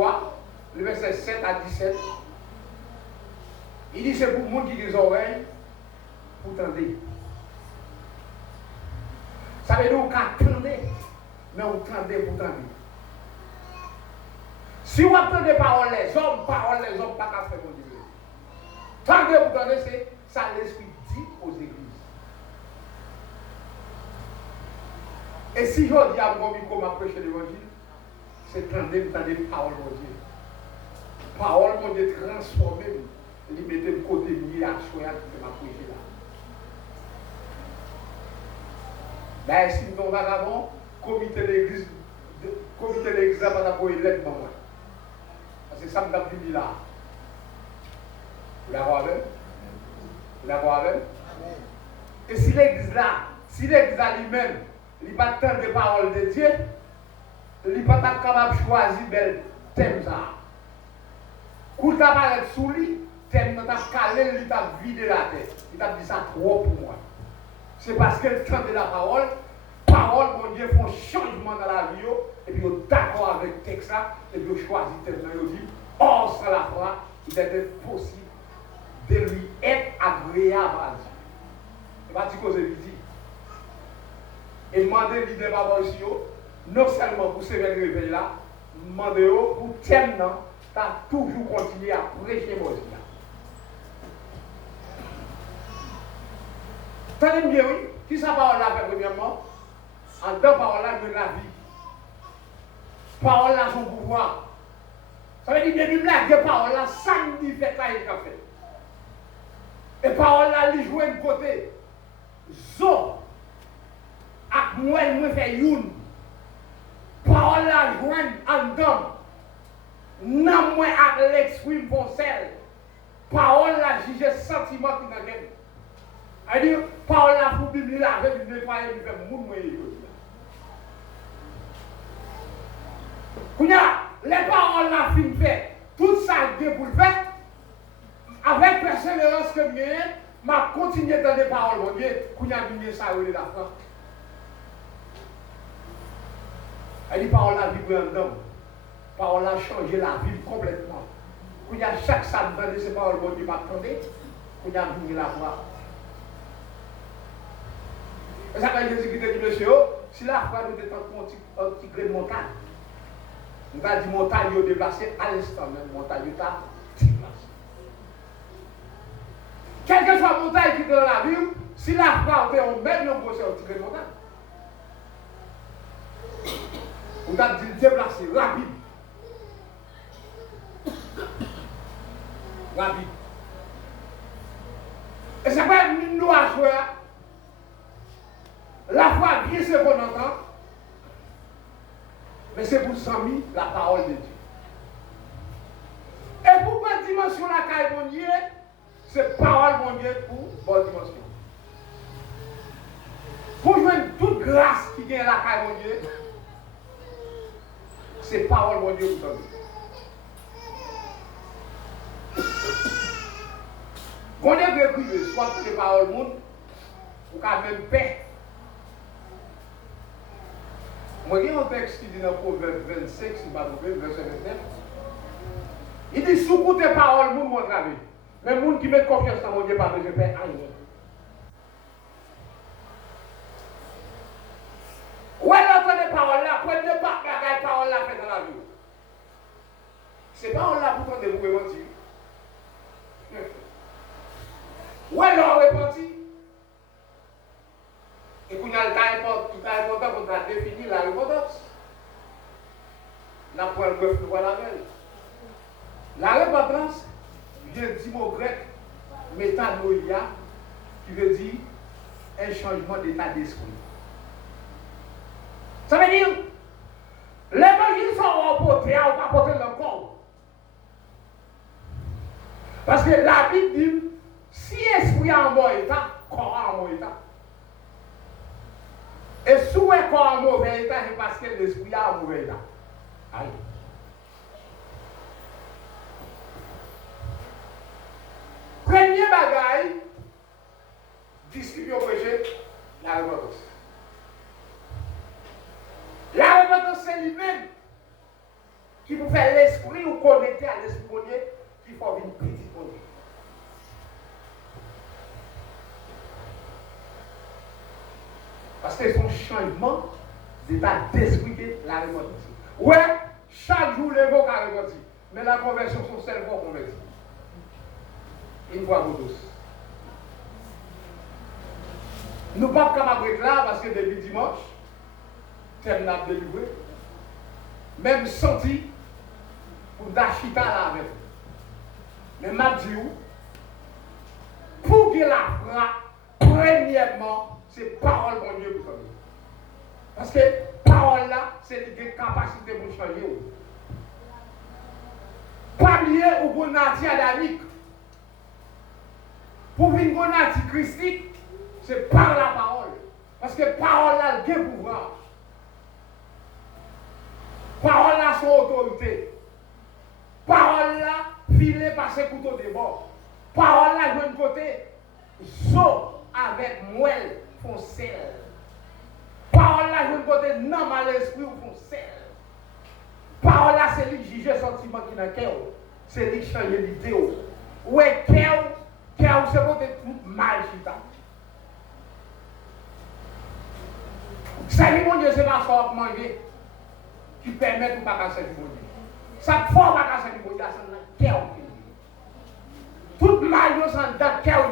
3, le verset 7 à 17. Il dit c'est pour le monde qui a des oreilles, pour tendre. Ça veut dire qu'on attend, mais on tendez pour tendre. Si vous attendez paroles les hommes, pas qu'à faire mon Dieu. Tendez pour tendre, c'est ça l'Esprit dit aux églises. Et si je dis à mon micro, m'a prêché l'évangile, c'est tendez pour tendre parole mon Dieu. Parole mon Dieu transformée, il mettait le côté lié à soi qui m'a prêché là. Ben, si nous vagabond, comité l'église n'a pas d'abord élève pour moi. Parce que ça me donne dit là. Vous l'avez avec? Vous l'avez avec? Et si l'église là lui-même, il n'a pas tant de paroles de Dieu, il n'est pas capable de choisir bel thème ça. Quand tu apparaît sous lui, thème tu as calé, il t'a vidé la tête. Il t'a dit ça trop pour moi. C'est parce qu'elle tente de la parole, mon Dieu, font changement dans la vie, et puis ils d'accord avec le texte là, et puis ils choisissent tellement, ils disent, or sans la foi, il était possible de lui être agréable à Dieu. Et pas dire que je lui dis. Et demander l'idée d'abord ici, non seulement pour ce réveil là, demander pour thème là, tu as toujours continué à prêcher mon Dieu. Tenez bien, oui. Qui ça parole là fait premièrement? En deux paroles là, de la vie. Parole là, son pouvoir. Ça veut dire que depuis là, deux paroles là, ça me dit fait là, il a fait. Et parole là, il joue de côté. Zo. Ak moi, fait youn. Parole là, joue en dom. Non, moi, avec l'esprit foncel. Parole là, juge sentiment qui n'a gagné. C'est-à-dire, parole là pour Bible là, avec une nettoyer, il fait moun moyen. Les paroles là, fin fait, tout ça pour le faire, avec persévérance que je m'a continué dans les paroles, mon Dieu, qu'on a mis ça au la fin. Elle dit, parole là, vibrer en homme. Parole là, changer la vie complètement. Qu'on a chaque samedi dans ces paroles, mon Dieu, m'attendait, qu'on a mis la voix. Et ça va Jésus qui te dit, monsieur, si la foi nous est un petit gré de montagne, nous avons dit montagne est déplacée à l'instant même, montagne est déplacée. Quelle que soit la montagne qui est dans la ville, si la foi est en même, nous possédons un petit gré de montagne. Nous avons dit déplacer, rapide. Rapide. Et ça va être nous à jouer. La foi, bien ce qu'on entend, mais c'est pour s'ennuyer la parole de Dieu. Et pour bonne dimension la caille mon Dieu, c'est parole mon Dieu pour bonne dimension. Pour jouer toute grâce qui vient la caille mon Dieu, c'est parole mon Dieu pour t'ennuyer. Quand on est écrit, soit les paroles monde, ou quand même paix. Moi, il y a un texte qui dit dans Proverbe 25, si je ne me trompe pas, verset 29. Il dit, sous tes paroles, moun mon travail. Mais moun qui met confiance dans mon Dieu, pas besoin de faire rien. Où est l'autre des paroles là? Prenez pas les paroles là fait dans la vie. Ces paroles là, pour qu'on vous mentir. Où est l'on repenti? Et qu'on a le cas important pour définir la repentance. La pointe bœuf nous voit la belle. La repentance vient du mot grec métanoïa, qui veut dire un changement d'état d'esprit. Ça veut dire, l'évangile sont emportés, on va porter le corps. Parce que la Bible dit, si l'esprit a un bon état, corps a un bon état. Et si le corps a un mauvais état, c'est parce que l'esprit a un mauvais état. Aïe. Premier bagaille, distribuer au péché, la repentance. La repentance, c'est lui-même qui vous fait l'esprit ou connecté à l'esprit qui faut une petite bonne. Parce que son changement d'état d'esprit que la réponse. Ouais, chaque jour les mots qui répondu. Mais la conversion, son cerveau converti. Une fois pour tous. Nous ne pouvons pas capables là parce que depuis dimanche, thème n'a délivré. Même senti pour d'achita là avec. Mais m'a dit pour que la frappe, premièrement, c'est parole de Dieu pour changer. Parce que parole là, c'est une capacité pour changer. Pas lié au bon nature adamique. Pour une bonne nature christique, c'est par la parole. Parce que parole là, elle a pouvoir. Parole là, son autorité. Parole là, filée par ses couteaux de bord. Parole là, de côté, zo avec moelle font sel. Parole là, de côté, non mal esprit font sel. Parole là, c'est lui qui juge le sentiment qui est dans le cœur. C'est lui qui change l'idée. Ouais, cœur, c'est côté tout mal chita. Ça dit, mon Dieu, c'est pas ça manger qui permet de ne pas casser du bon Dieu. Ça ne faut pas casser du bon Dieu, c'est dans le cœur. Tout mal, c'est dans le cœur.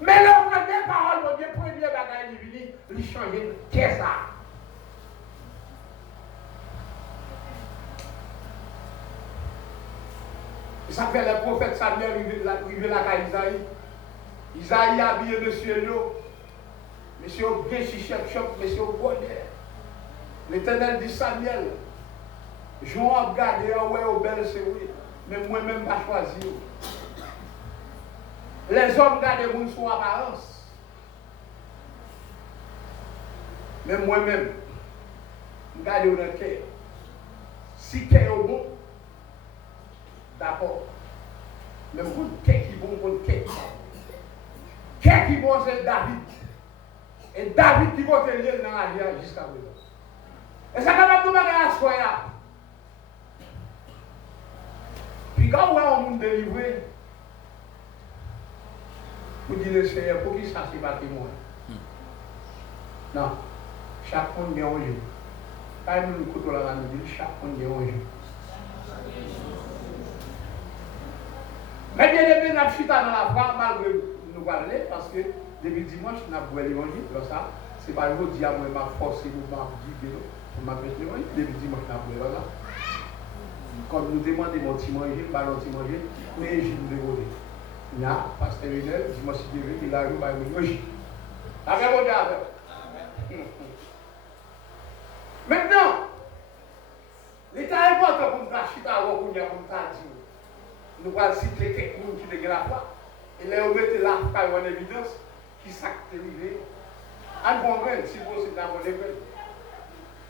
Mais là, on a des paroles, mon Dieu, premier bagage, il vient, il change de qu'est-ce ça? Ça fait le prophète Samuel arriver là à Isaïe. Isaïe a habillé monsieur Lio. Monsieur bien chichette choc, monsieur bonheur. L'Éternel dit Samuel, je vais regarder ouais au bel c'est oui, mais moi-même pas choisi. Les hommes regardent mon son apparence. Mais moi-même, je regarde dans le cœur. Si le cœur est bon, d'accord. Mais pour le cœur qui est bon, pour le cœur qui est bon. Cœur qui est bon, c'est David. Et David qui va te lire dans la vie jusqu'à présent. Et ça capable de nous mettre à ce point-là. Puis quand on a un monde délivré, pour dire le Seigneur, pour qui ça c'est pas témoin. Non. Chaque monde vient au jour. Quand nous nous écoutons là, nous disons chaque monde vient au jour. Mais bien aimé, nous avons chuté dans la foi malgré nous parler parce que depuis dimanche, nous avons vu l'évangile. Ça, c'est pas le dire à moi, ma force, pour m'appliquer, pour m'appliquer l'évangile. Depuis dimanche, nous avons vu ça. Quand nous demandons mon petit manger, ballon petit manger, mais je nous demande. Il y a pasteur Lionel, dimanche, il arrive à me manger. Avec mon Dieu. Maintenant, l'état important pour nous acheter avant qu'on y a pour nous dire. Nous allons citer quelqu'un qui te la foi. Et là, on met la foi en évidence qui s'est arrivé. À comprendre, si possible, dans mon école.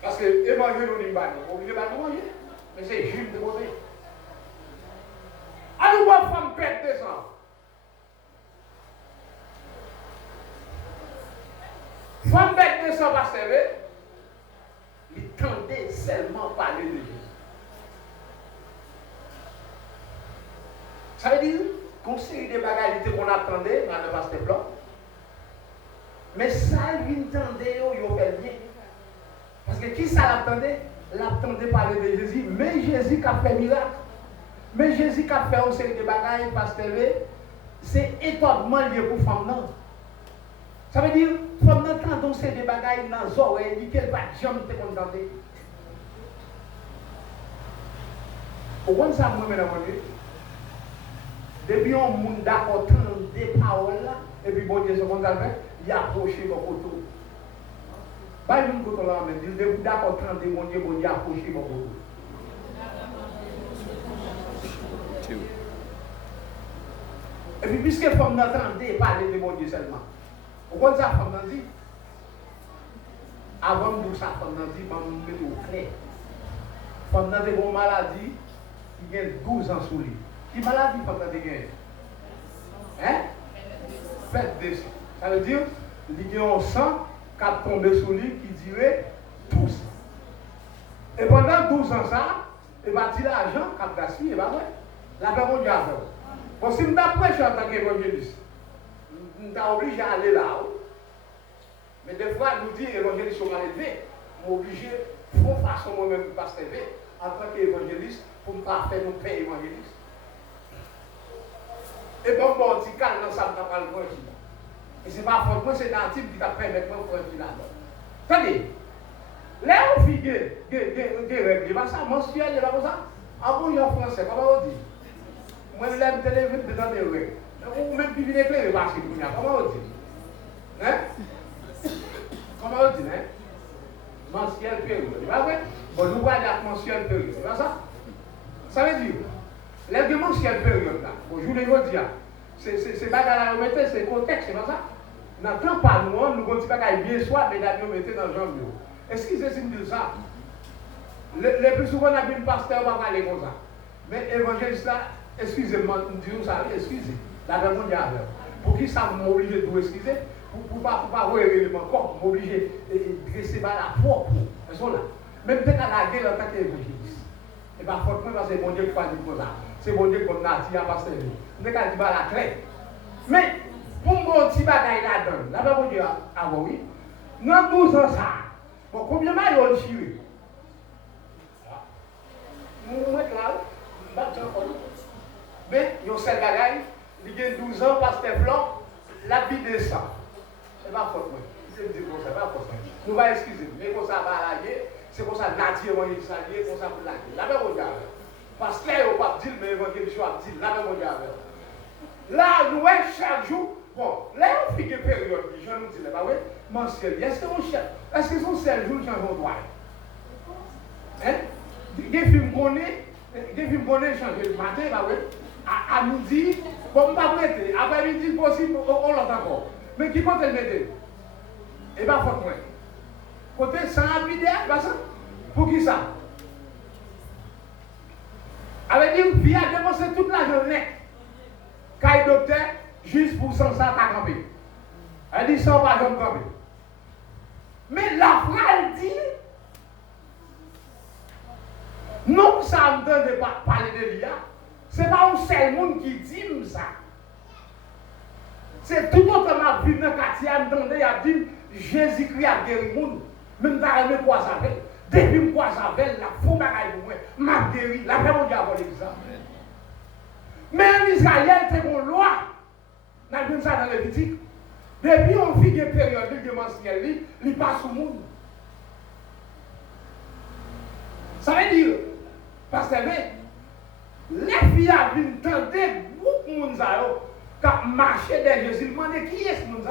Parce que l'évangile, on n'est pas manger. Mais c'est juste de manger. À nous voir femme perdre des ans. Femme bête de sang va servir, il tendait seulement parler de Jésus. Ça veut dire qu'on série de bagalités qu'on attendait dans le pasteur blanc. Mais ça, il tendait, il fait bien. Parce que qui ça l'attendait? L'attendait parler de Jésus. Mais Jésus qui a fait miracle. Mais Jésus qui a fait une série de bagailles, pasteur, c'est étonnement lié pour femme non. Ça veut dire, pendant que nous avons des bagailles dans les oreilles, il n'y a pas de jambe qui est contenté. Pourquoi ça me met dans mon Dieu? Depuis on monde d'accord des paroles là, et puis bon Dieu, ce qu'on a fait, il a approché mon couteau. Pas une couteau là, mais il est d'accord des mon Dieu, il a approché mon couteau. Et puis puisque femme n'entendait parler de mon Dieu seulement. Pourquoi ça femme n'a dit? Avant de ça, femme n'a dit, je vais mettre au clair. Femme n'a une maladie qui a 12 ans sous lui. Qui maladie femme n'a gagné? Hein? Faites de sang. Ça veut dire, il y a un sang qui a tombé sous lui qui dirait 12 ans. Et pendant 12 ans, ça, et bien, tu l'argent, cap gaspillé, et bien, ouais. La paix mondiale. Bon, si je prêche en tant qu'évangéliste, je suis obligé d'aller là. Mais des fois, nous disons évangéliste sont mal élevés. Je suis obligé de faire façon moi-même pasteur en tant qu'évangéliste pour me faire mon père évangéliste. Et bon, petit calme dans ça, je ne parle pas. Et ce n'est pas faute, moi, c'est un type qui t'a permis de me faire là-dedans. Attendez, là, on fait des règles, il va ça, mensuel, il va comme ça. En bon, en français, comment on dit? Moi, je l'aime téléviser dans des règles. Ou même qui vient éclairer, parce que comment on dit? Hein? Comment on dit, hein? Mensuel période. C'est pas vrai? Bon, nous voyons la mensuel période. C'est pas ça? Ça veut dire, les mensuel période là, bon, je vous le dis, c'est pas dans la remettre, c'est le contexte, c'est pas ça? Dans le temps par nous, nous ne pas bien soit, mais nous mettons dans le genre. Excusez si je dis ça. Le plus souvent, on a vu un pasteur qui va parler comme ça. Mais l'évangéliste là, excusez-moi, nous disons ça, excusez. La même mondiale. Pour qui ça m'oblige de vous excuser? Pour pas voir l'élément corps, m'obliger de dresser par la propre personne là. Même dès qu'à la guerre en tant qu'évangéliste. Et bien, fortement, parce que c'est bon Dieu qui fait comme ça. C'est bon Dieu qu'on a dit à pasteur. Dès qu'à dit la clé. Mais, pour mon petit bagaille là-dedans, la même mondiale, ah oui, nous 12 ans ça. Bon, combien de maillots on chie? Nous mettons là, mais il y a un seul bagaille, il y a 12 ans, pasteur blanc, la vie descend. C'est pas faute, moi. Je me dis comme ça, c'est pas faute. Nous va excuser, mais comme ça va aller, c'est comme ça, nature, on est salé, comme ça pour la gueule. La même mondiale. Parce que là, on va dire, mais l'évangile, on va dire, la même mondiale. Là, nous, chaque jour, bon, là, on fait une période, je nous dis, bah oui, mensuel, est-ce que mon chef, est-ce que son seul jour, j'en vais voir? Hein? Des films connaissent changer le matin, bah oui, à midi, bon, on ne va pas mettre, après midi, possible, on l'entend encore. Mais qui compte le mettre? Et bien, faut que côté sans rapide, pas ça? Pour qui ça? Avec dit, il a dépensé toute la journée. Quand il docteur, juste pour 100 ça, t'as campé. Elle dit 100 par jour campé. Mais la phrase dit, non, ça me donne de parler de l'IA. Ce n'est pas un seul monde qui dit ça. C'est tout autre ma vie dans le quartier, il a dit Jésus-Christ a guéri le monde. Même dans le quoi ça fait. Depuis que quoi ça fait, la fou bagaille pour moi, m'a guéri, la paix mondiale pour l'exemple. Mais en Israël, c'est une loi. On a vu ça dans les Lévitique. Depuis on vit des périodes de mensuel, il passe au monde. Ça veut dire, parce que les filles viennent tenter beaucoup de monde qui a marché derrière Jésus. Il demande qui est ce monde?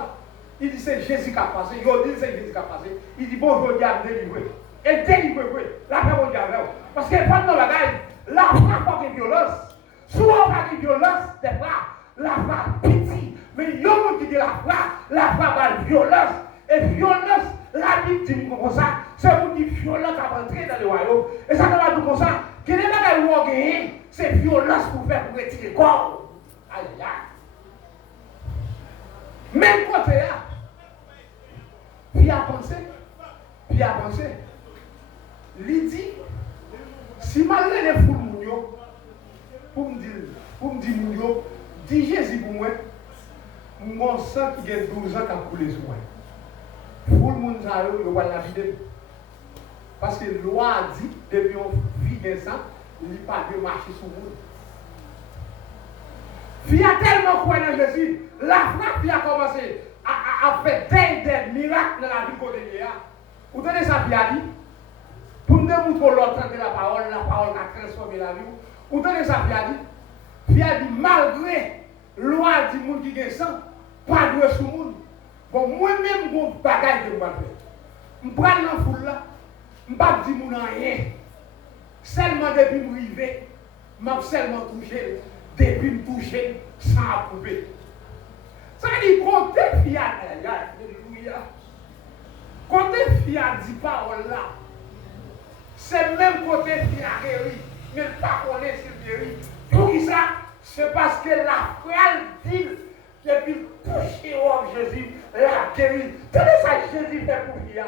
Il dit c'est Jésus qui a passé. Il dit c'est Jésus qui a passé. Il dit bon, je vais délivrer. Et délivrer, la paix mondiale. Parce que pendant la guerre, la frappe pas de violence. Souvent, pas de violence, c'est pas la frappe pitié. Mais il y a un monde qui dit la frappe à violence. Et violence, la Bible dit comme ça, c'est un monde qui violent qui a entré dans le royaume. Et ça va dire comme ça, que les bagages où on gagne, c'est violence pour faire pour retirer le corps. Aïe, aïe. Même côté là, puis à penser, il dit, si malgré les foules mounio, pour me dire mounio, dis Jésus pour moi, mon sang qui a 12 ans qui a coulé sur moi. Foule mounio, il va la vie. Parce que la loi a dit, depuis on vit des sang, il n'y a pas de marcher sur le monde. Il y a tellement quoi dans Jésus, la frappe a commencé à faire des miracles dans la vie côté de l'IA. Vous tenez ça, il a dit, pour nous montrer l'autre de la parole a transformé la vie. Vous tenez ça, il a dit, malgré la loi du monde qui est sang, pas de sous le monde. Bon, moi-même, mon bagage de moi faire. Je prends la foule là, je ne vais pas dire rien. Seulement depuis me arriver, je m'a seulement touché. Depuis me toucher, sans approuver. Ça dit, quand t'es fiat, alléluia. Quand t'es fiat, dit parole là, c'est même côté fiat guéri, mais pas qu'on est sur guéri. Pour qui ça? C'est parce que la frère dit, depuis toucher au Jésus, la guéri. Tenez ça, Jésus fait pour fiat.